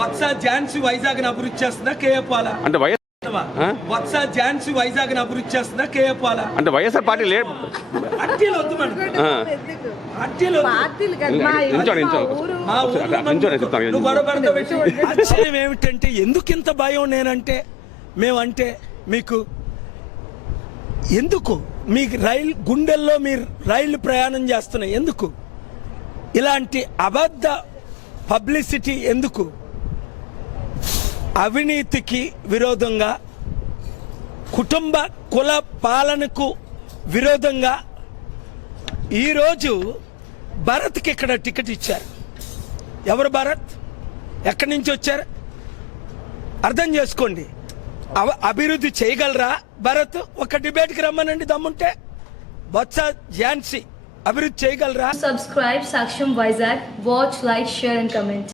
వత్స ఝాన్సీ వైజాగ్ అభివృద్ధి చేస్తుందా కేఏపాల అంటే వత్స ఝాన్సీ వైజాగ్ అభివృద్ధి చేస్తుందా కేఏపాల అంటే వైఎస్ఆర్ పార్టీ లేదు. అట్టీలు వద్దు మేడం, అట్టీలు ఆశ్చర్యం ఏమిటంటే ఎందుకు ఇంత భయం నేనంటే మేమంటే మీకు ఎందుకు మీకు గుండెల్లో మీరు రైళ్లు ప్రయాణం చేస్తున్నాయి ఎందుకు ఇలాంటి అబద్ధ పబ్లిసిటీ ఎందుకు అవినీతికి విరోధంగా కుటుంబ కుల పాలనకు విరోధంగా ఈరోజు భరత్కి ఇక్కడ టికెట్ ఇచ్చారు. ఎవరు భరత్? ఎక్కడి నుంచి వచ్చారు అర్థం చేసుకోండి. అభివృద్ధి చేయగలరా భరత్? ఒక డిబేట్కి రమ్మనండి దమ్ముంటే. బొత్స ఝాన్సీ అభివృద్ధి చేయగలరా? Subscribe Saksham Vizag. Watch, like, share and comment.